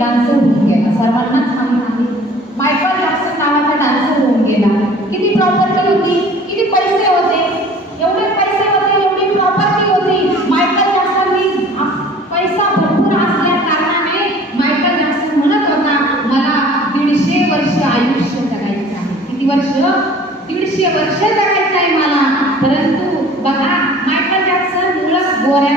Dancer होऊन गेला, सर्वांनाच माहिती आहे. मायकल जॅक्सन नावाचा डान्सर होऊन गेला. किती प्रॉपर्टी होती, किती पैसे होते, एवढे पैसे होते, एवढी प्रॉपर्टी होती. मायकल जॅक्सननी पैसा भरपूर असल्या कारणाने मायकल जॅक्सन म्हणत होता, मला 150 वर्ष आयुष्य जगायचं आहे. किती वर्ष? 150 वर्ष जगायचं आहे मला. परंतु बघा, मायकल जॅक्सन मुळात गोऱ्या,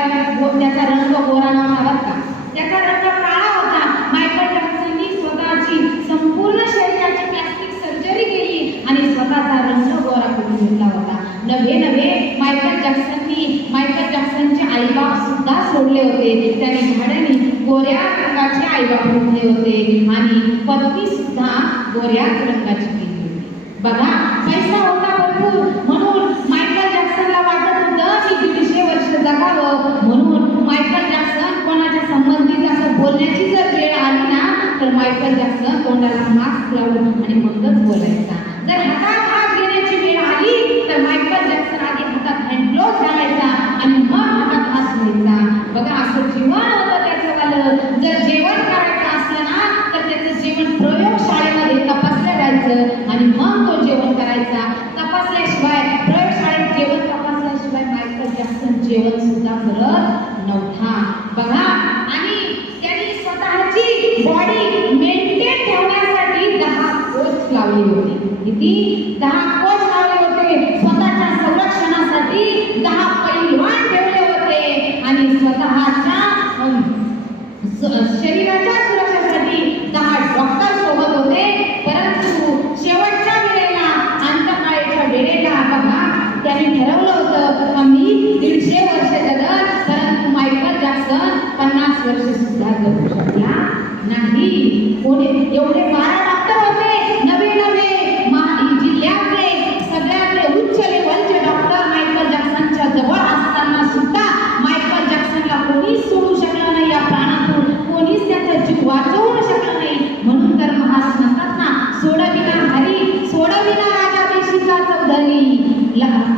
त्याचा रंग गोरा नव्हता बरं का, त्याचा रंग काळा होता. मायकल जॅक्सननी स्वतःची संपूर्ण शरीराची प्लास्टिक सर्जरी केली आणि स्वतःचा रंग गोरा करून घेतला होता. नवे मायकल जॅक्सनचे आईबाप सुद्धा सोडले होते. त्याने भाड्याने गोऱ्या रंगाचे आईबाप घेतले होते आणि पत्नी सुद्धा गोऱ्या रंगाची केली होती. बघा, पैसा होता भरपूर, म्हणून मायकल जॅक्सनला वाटत होतं की 150 वर्ष जगावं. म्हणून मायकल जॅक्सन कोणाच्या संबंधित असं बोलण्याची जर वेळ आली ना, तर मायकल जॅक्सन तोंडाला मास्क लावून आणि मगच बोलायचा. जर हातात हात घेण्याची वेळ आली तर मायकल जॅक्सन आधी हातात हँड ग्लोव्ह घालायचा आणि मग हातात हात घ्यायचा. बघा, असं जीवन होतं त्याचं वालं. जर जेवण करायचं असलं ना, तर त्याचं जेवण प्रयोगशाळेमध्ये तपासलं जायचं आणि मग तो जेवण करायचा. तपासल्याशिवाय, प्रयोगशाळेत जेवण तपासल्याशिवाय मायकल जॅक्सन जेवण सुद्धा करत नव्हता. बघा, आणि त्यांनी स्वतःची बॉडी मेंटेन ठेवण्यासाठी 10 कोच लावले होते. किती? 10 कोच लावले होते. स्वतःच्या संरक्षणासाठी 10 पैलवान ठेवले होते आणि स्वतःच्या शरीराच्या सुरक्षेसाठी 10 डॉक्टर सोबत होते. परंतु शेवटच्या वेळेला, अंतकाळीच्या वेळेला बघा, त्यांनी ठरवलं होतं आम्ही 150 वर्ष जगत, परंतु मायकल जॅक्सन 50 वर्ष सुद्धा जगू शकला नाही. कोणी एवढे 12 डॉक्टर होते, नवे जिल्ह्यातले सगळ्यातले उच्च लेवलचे डॉक्टर मायकल जॅक्सनच्या जवळ असताना सुद्धा मायकल जॅक्सनला कोणीच सोडू शकलं नाही. या प्राणातून कोणीच त्याचा जीव वाचवू शकलं नाही. म्हणून तर महाराज म्हणतात ना, सोडविना हरी, सोडविना राजा देशीचा चौधरी,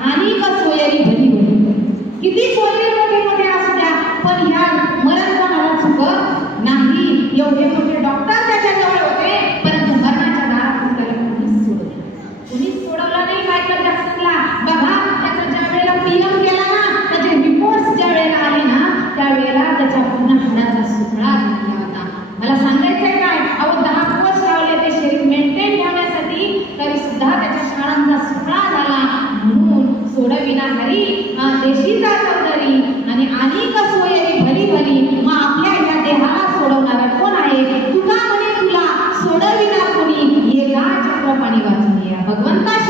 आणि का सोयरी भली भली. किती सोयरी मोठे असू द्या, पण ह्या मरण कोणाला चुकत नाही. एवढे मोठे डॉक्टर त्याच्याजवळ होते, परंतु मरणाच्या दारातून त्याला कोणीच सोडवलं नाही मायकल जॅक्सनला. बघा, त्याचा ज्या वेळेला पीएम केला ना, त्याचे रिपोर्ट्स ज्या वेळेला आले ना, त्यावेळेला त्याच्या पूर्ण हाडाचा सुकळा झाला होता. मला सांगायचंय काय, अहो 10 कोच लावले ते शरीर मेंटेन ठेवण्यासाठी, तरी सुद्धा त्याच्या शाळांचा सुकळा झाला. म्हणून सोडविना हरी, देशीचा चौधरी, आणि का सोयरी भली भली. मग आपल्या ह्या देहाला सोडवणारा कोण आहे? तुला म्हणे तुला सोडविना कोणी, ये गा चक्रपाणी वाचा.